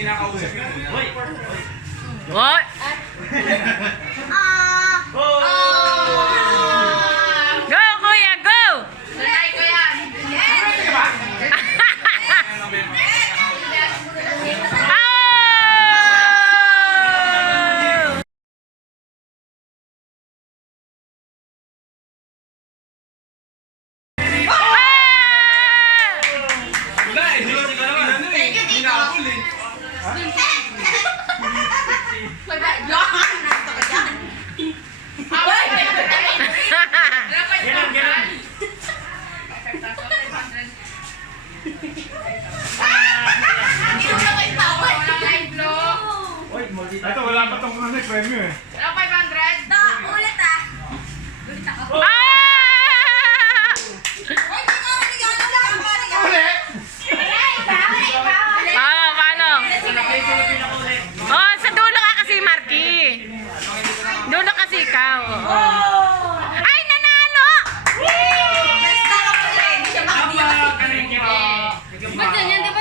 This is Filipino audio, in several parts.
Kinakausap niyo muna. What? Go, kuya, go! Sanay ko yan. Wala eh. Hindi ka naman ano eh. Hinabol eh. Ito wala pa tong ano premyo eh. 500? Ulit ah. Ulit ako. Paano? Oh, sa dulo ka kasi, Marky. Dulo kasi ikaw. Ay, nanalo! Basta ka po rin. Hindi siya Ba't ganyan? Di ba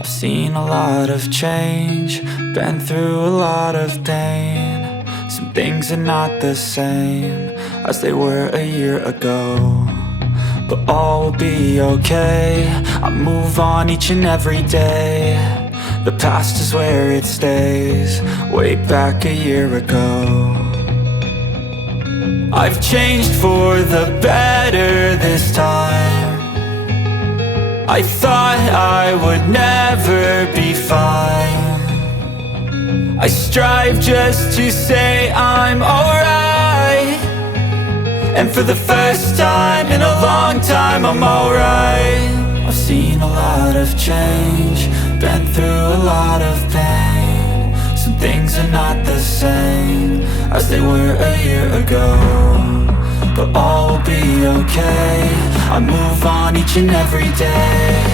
I've seen a lot of change, been through a lot of pain. Some things are not the same as they were a year ago, but all will be okay. I move on each and every day. The past is where it stays, way back a year ago. I've changed for the better this time. I thought I would never be fine. I strive just to say I'm alright, and for the first time in a long time I'm alright. I've seen a lot of change, been through a lot of pain. Some things are not the same as they were a year ago, but all will be okay. I move on each and every day.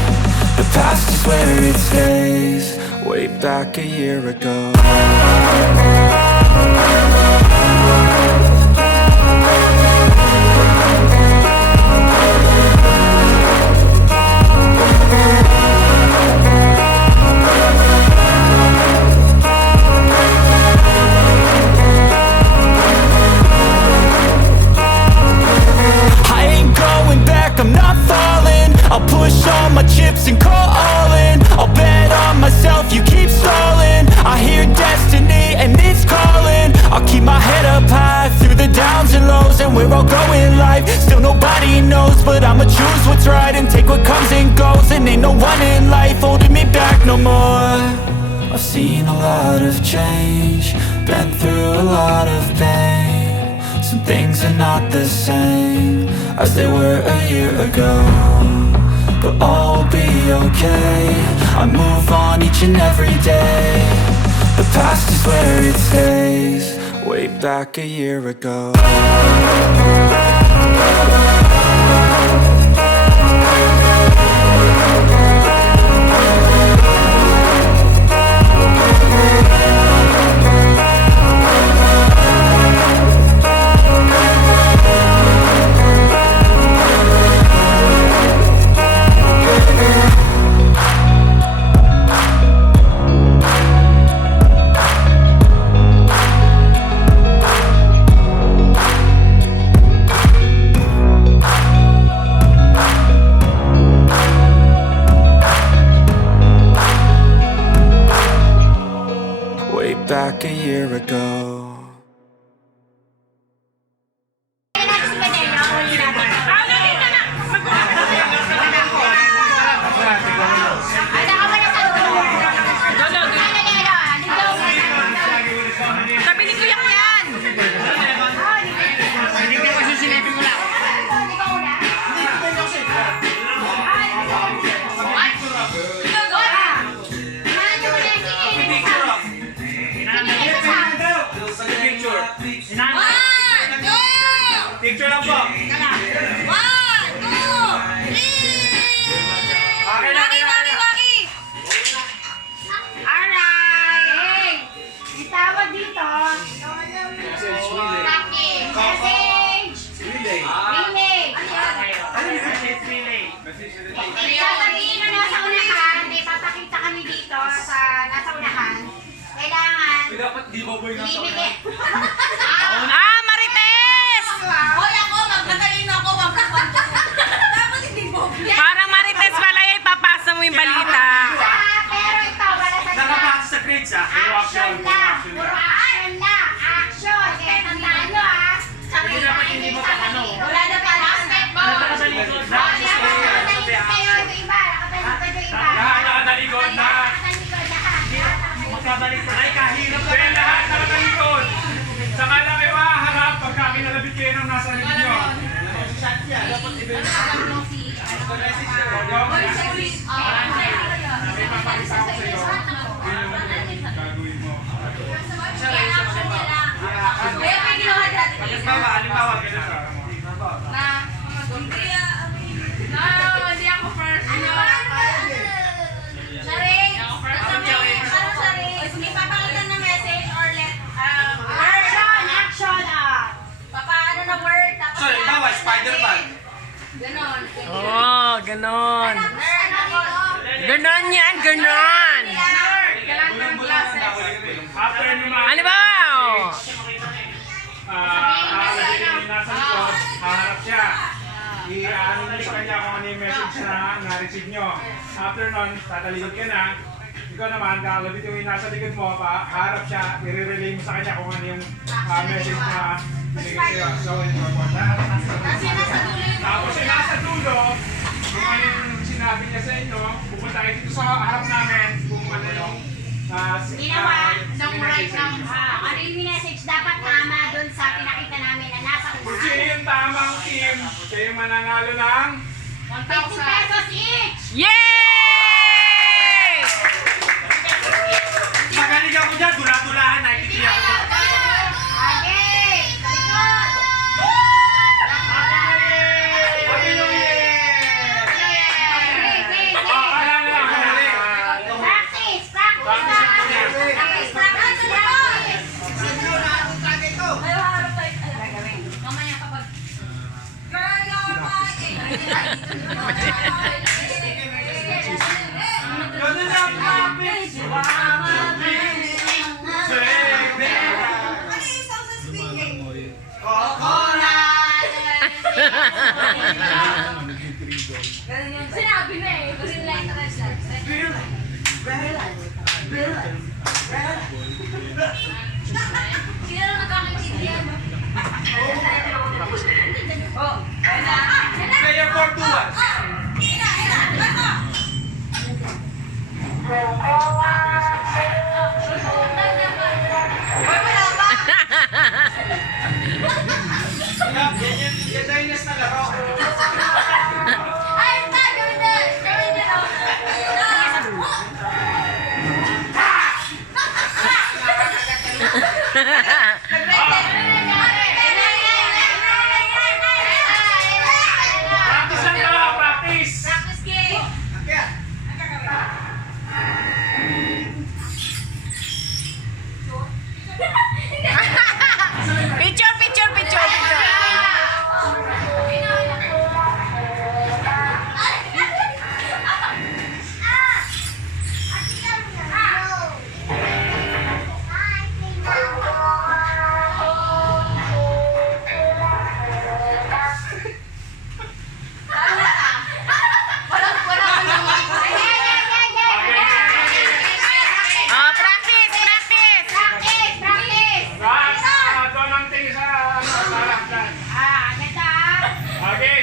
The past is where it stays, way back a year ago. I'm not falling. I'll push all my chips and call all in. I'll bet on myself, you keep stalling. I hear destiny and it's calling. I'll keep my head up high through the downs and lows, and where I'll go in life still nobody knows, but I'ma choose what's right and take what comes and goes. And ain't no one in life holding me back no more. I've seen a lot of change, been through a lot of pain. Some things are not the same as they were a year ago, but all will be okay. I move on each and every day. The past is where it stays, way back a year ago. Back a year ago. Dapat di ba boy nasa Bibigay. Marites! Hoy, ako, magkatalino ako, magkakanta. Dapat hindi mo. Parang Marites pala yung ipapasa mo yung balita. Pero ito, wala sa Nakapasa sa grades ah. Puro action lang. Puro action lang. Action. Kaya tandaan nyo ah. Sabi dapat hindi mo ano. Wala na pa. Basketball. Nakatalikod na. Nakatalikod kayo. Ito iba. Nakatalikod yung iba. Lahat nakatalikod na. Nakatalikod lahat. Magkabalik na. Ay, kahirap ba yan lahat nakatalikod? Saka lang kayo haharap pagka kinalabit kayo ng nasa likod nyo. May papakita ko sa'yo. Yun yung gagawin mo. Kaya may ginawa dati. Halimbawa, ganun ka. Hindi ako first. Charing! Parang charing. May papakita na message or let... Action! Action! Papaano na word? Tapos So, halimbawa, Spider-Man. Ganon. Oh, ganon. Nerd ako. Ganon yan, ganon. After nyo Ano ba? aalagay yung nasa likod, haharap siya. I-ano nyo sa kanya kung ano yung message na na-receive nyo. After nun, tatalikod ka na. Ikaw naman, kakalabit yung nasa likod mo, haharap siya, i-relay mo sa kanya kung ano yung message na binigay sa'yo. So, important. Tapos yung nasa dulo, kung ano yung sinabi niya sa inyo, pupunta kayo dito sa harap namin kung ano yung Ginawa ng right ng ano yung message dapat tama dun sa pinakita namin na nasa Kung unahan. sino yung tamang team, siya yung mananalo ng 50 pesos each! Yay! magaling ako dyan, dula-dulahan, nakikinig ako dyan. Okay! Likod! Practice! Practice! Mamaya kapag... Ganun lang, kapit! Sinabi na eh. Kasi nila yung translate. Sino na nagkakaintindihan? Player 4-2-1. Yan tayo nas na laro. Ay, tayo gawin din! Gawin din ako. Practice lang ka, practice. Practice game! Picture, picture, picture, picture. Oh, practice, practice. Practice! Practice! Doon ang tingin sa harap dyan. Ganda! Okay.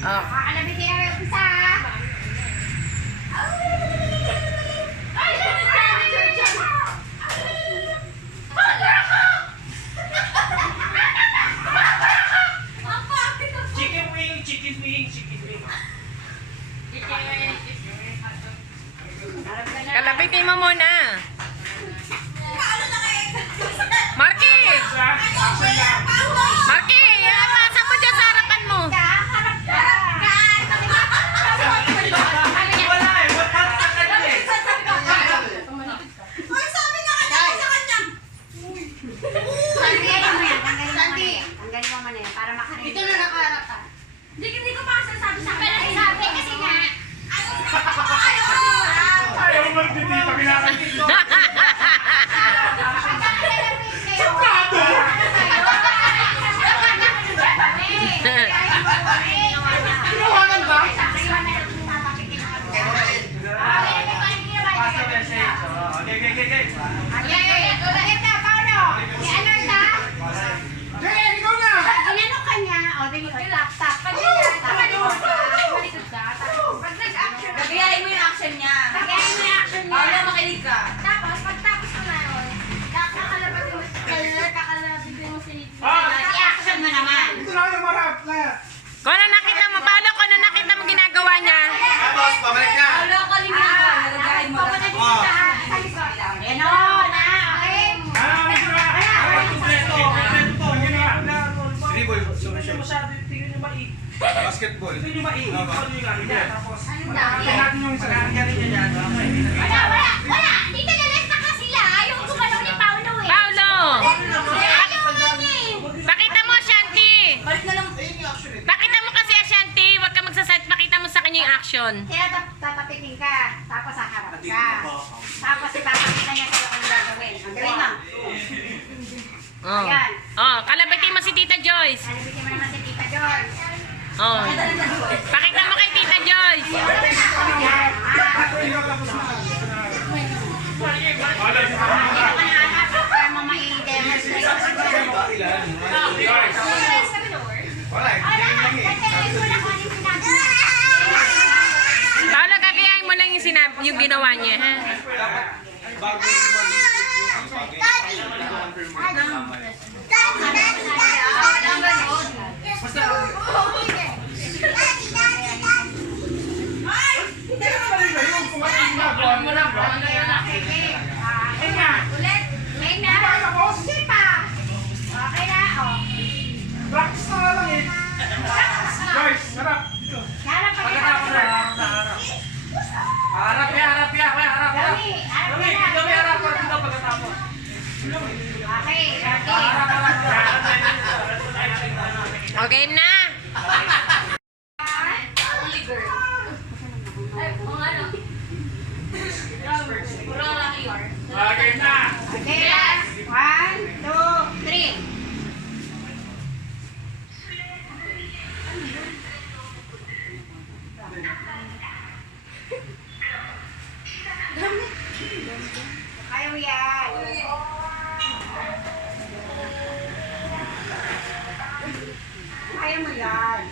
Oh. Kakalabitin na yung isa. Ay, sabi George. Chicken wing, chicken wing, chicken wing. Kalabitin mo muna. Marky! Action lang. Marky! Pasa mo dyan sa harapan mo. Harap ka! Wala eh, wala sa kanya eh. Tanggalin mo yan. Tanggalin mo man yan para makarinig. Dito na nakaharap ka. Hindi ko pa sabi sa akin. Sabi kasi nga. Ayaw magdidita, pinakakita. action niya. Kagayin mo yung action niya. Wala, makinig ka. Tapos, pagtapos ko na yun, kakalabatin mo si Taylor, kakalabatin mo si i-action mo naman. Ito na yung marap na. Kung ano nakita mo, paano kung ano nakita mo ginagawa niya? Tapos, pabalik na. Wala ko rin nga. Nagagahin mo lang. Yan o, na. Okay. Medyo na. Kompleto. Kompleto. Yun na. Dribble. Tingnan nyo maiit. Basketball. Tingnan nyo maiit. Tingnan nyo ganyan. Tapos, Anong tingnan natin yung isa. Wala. Dito na lesta ka sila. Ayaw gumalaw ni Paolo eh. Paulo! Ayaw mo eh. Pakita mo, Ashanti! Balik na lang. Pakita mo kasi, Ashanti. Huwag ka magsaset. Pakita mo sa kanya yung action. Kaya tatapikin ka. Tapos haharap ka. Tapos ipapakita niya sa'yo kung gagawin. Ang galing mo. Oh. Ayan. Oh, kalabatin mo si Tita Joyce. Nalibigyan mo naman si Tita George. Oh. Pakita mo kay Tita Joyce. Wala, Dito ka nahanap para mo mai-demonstrate. Wala, hindi lang eh. Paolo, gagayahin mo lang yung, yung ginawa niya, ha? Bago Ulit. May na. Sige pa. Okay na. Oh. practice na nga lang eh. Guys, harap. Harap pa kita. Harap ya, harap ya. Harap ya. Dami. Harap ka na. Dami, harap. Dito pagkatapos. Okay. Okay. Okay na. Only girl. Ay, kung ano. Puro laki yun. Okay na. Okay, last. 1, 2, 3. Kaya mo yan. Kaya mo yan.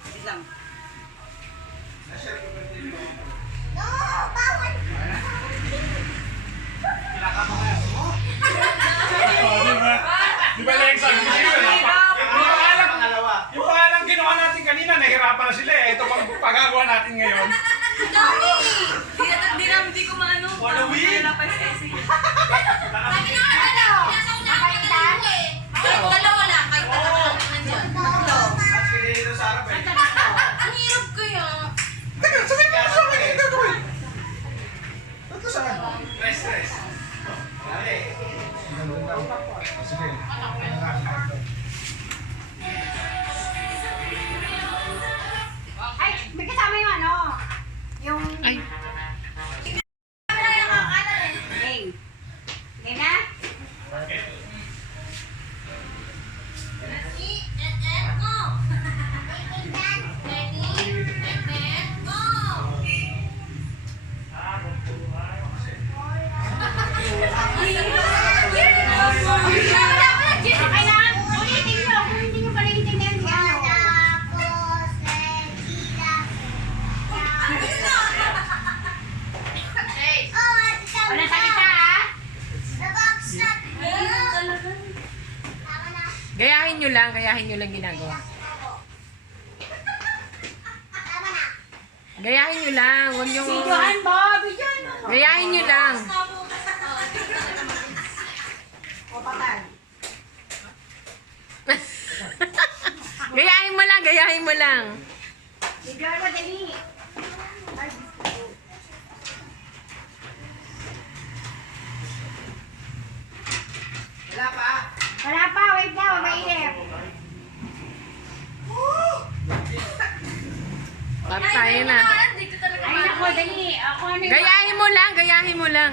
Wait lang. No, bawal. Oh, di ba? Di ba lang sabi ko sa'yo, yung pangalang ginawa natin kanina, nahirapan na sila eh. Ito pang pagagawa natin ngayon. Dami! Di ko maano. Following! Sabi na nga ano? Kapalitan? Kahit dalawa lang. Kahit dalawa lang. Nandyan. Tatlo. At kaya dito sa harap eh. Ang hirap kaya. Teka, sabihin mo sa akin yung gagawin. Ito saan? Rest. Dali. Sige. Ay, may kasama yung ano? Yung... Ay. Game. Game na? Okay na? Ulitin nyo. Kung hindi nyo pa naiintindihan yung ano. Walang salita ah. Gayahin nyo lang ginagawa. Gayahin nyo lang, huwag nyo... Videohan mo. Videohan mo. Gayahin nyo lang. O, patay. Gayahin mo lang. Videohan mo, dali. Wala pa, wait na, mainip. Patay na. Ay, naku, dali. Ako ano yung... Gayahin mo lang.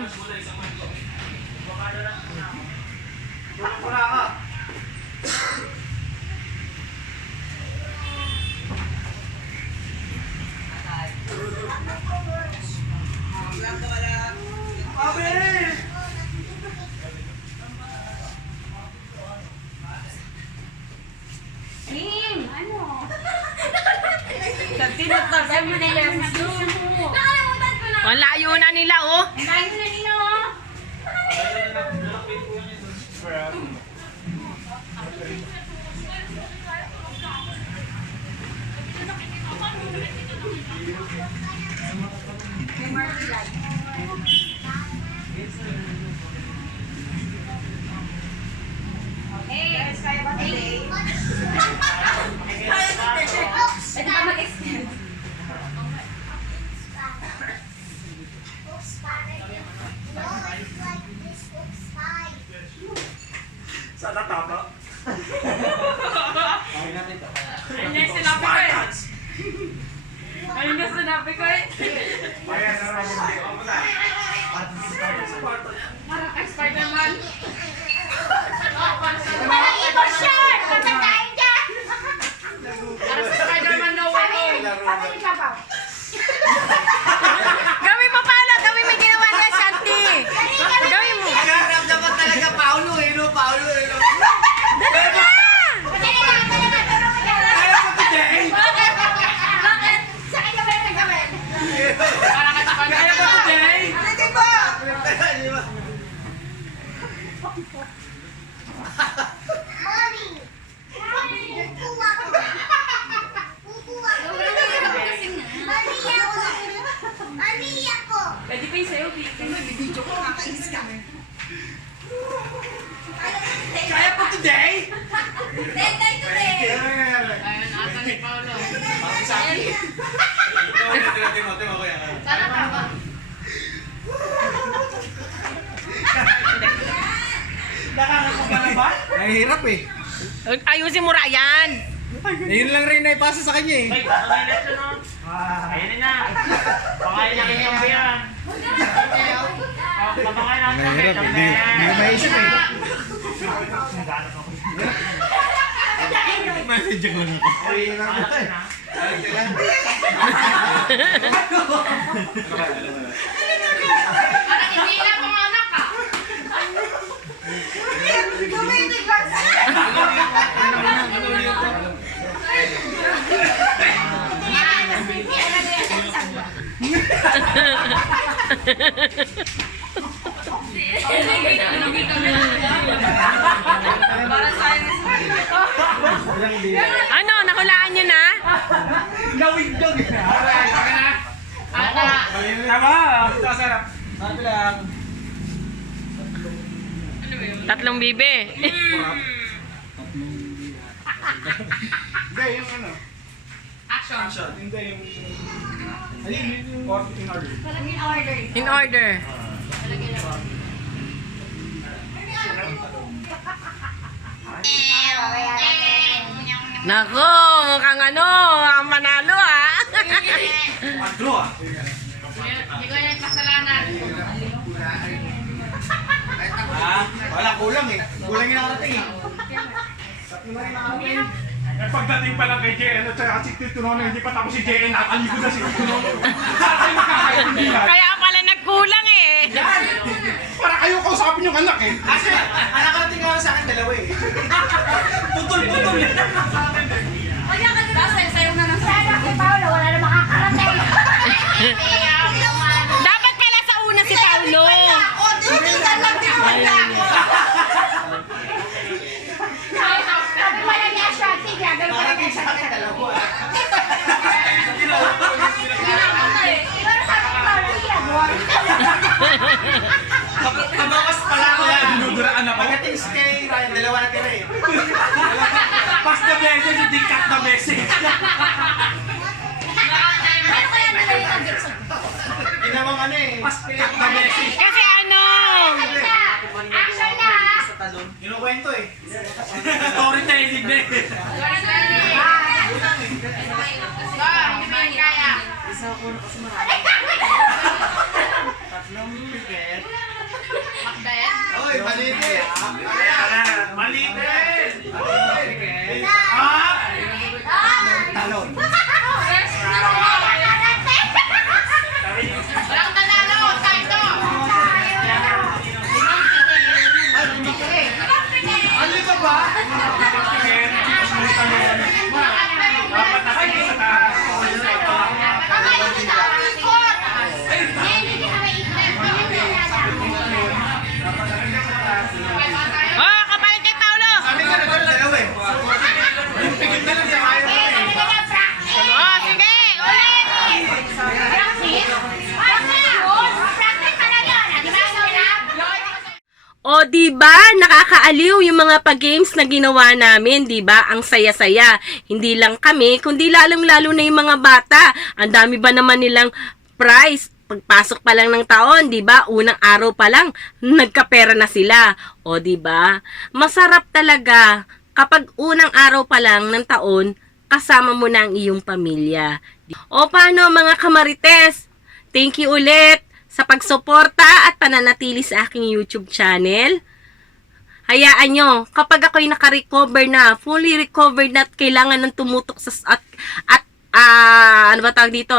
Wala ka. Lim, ano? Tinatagal mo na yung nakalimutan ko na. Ang layo na nila, oh. Ang layo na nila, oh. Guys, kaya ba today? Ito ka mag-extend. Sa tatapa. Ayun yung sinabi ko eh. Ayun yung sinabi ko eh. Ayan, nararamdaman ko. Parang kay Spider-Man. Walang ibon shirt! Punta tayo dyan! Parang si Spider-Man no way home. Pabalik ka ba? Gawin mo, Paolo. Gawin mo yung ginawa niya, Shanti. Gawin mo. Nagharap dapat talaga Paulo eh, no? Paulo eh, no? Dali na! Dali lang, dali lang, tulong ka dyan. Kaya pa today! Bakit? Sa kanya ba yung nagawin? Parang kay Spider-Man. Kaya pa today! Hindi ba? Di ba? Pwede pa yung sayo, video ko. Kaya pa today! Ayun, ata ni Paolo. Timo ko yan. Sana tama. Nakakakaba na ba? Nahihirap eh. Ayusin mo, Ryan. Yun lang rin na ipasa sa kanya eh. Ayun na. Pakain na kayo yung beer. Papakain na sa Nahihirap eh. Hindi ko maisip eh. Message lang ako. Nahihirap na eh. Parang hindi lang mga anak ka. Para sa akin. Ano, nakulaan nyo na? Nawindog eh. Ata. Tama! Ito, sarap. Sabi lang. 3 bibe. Hindi, yung ano. Action. Hindi, yung... Ayun, yung in order. In order. Nako, mukhang ano, ang manalo ah. Andro ah. Hindi ko yan kasalanan. Wala kulang eh. Kulang yung nakarating eh. Tatlo na rin nakarating. Eh, pagdating pa lang kay JN at saka si Tito Nono, hindi pa tapos si JN, nakalikod na si Tito Nono. Saan magkakaintindihan? Kaya pala nagkulang eh. Para kayo kausapin yung anak eh. Kasi, ang nakarating nga sa akin dalawa eh. Putol-putol eh. Basta, sayo na ng Sana kay Paolo, wala na makakarating. Dapat pala sa una si Paulo. Sabi mo lang niya siya, sige, gagawin ko lang Nakarating sa akin dalawa. Pero sabi ko Paolo, sige, buwan. Kabawas pala ako yan. Dinuduraan ako. Pagdating si kay Ryan, dalawa na tira eh. Pas na beses, hindi cut na beses. Ano kaya nila yung nag-gets? Ginawang ano eh. Cut na beses. Kasi ano, Action na, ha? Kinukwento eh. Storytelling na eh. Hindi ba yan kaya? Tatlong ticket. Makdayan? Oy, maliit eh. Maliit eh. Talon. Walang nanalo, tayo. Ano ka ba? Dapat natin sa taas. O, di ba? Nakakaaliw yung mga pag-games na ginawa namin, di ba? Ang saya-saya. Hindi lang kami, kundi lalong-lalo na yung mga bata. Ang dami ba naman nilang prize? Pagpasok pa lang ng taon, di ba? Unang araw pa lang, nagkapera na sila. O, di ba? Masarap talaga kapag unang araw pa lang ng taon, kasama mo na ang iyong pamilya. O, paano mga kamarites? Thank you ulit sa pagsuporta at pananatili sa aking YouTube channel. Hayaan nyo, kapag ako'y naka-recover na, fully recovered na at kailangan ng tumutok sa ano ba tawag dito,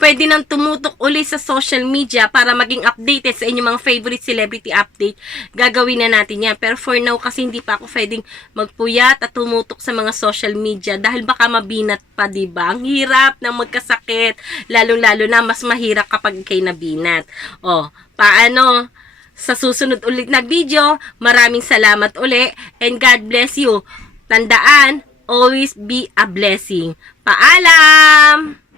pwede nang tumutok uli sa social media para maging updated sa inyong mga favorite celebrity update, gagawin na natin yan. Pero for now, kasi hindi pa ako pwedeng magpuyat at tumutok sa mga social media dahil baka mabinat pa, diba? Ang hirap ng magkasakit, lalong-lalo na mas mahirap kapag ikay nabinat. O, paano? Sa susunod ulit na video, maraming salamat uli and God bless you. Tandaan, always be a blessing. Paalam!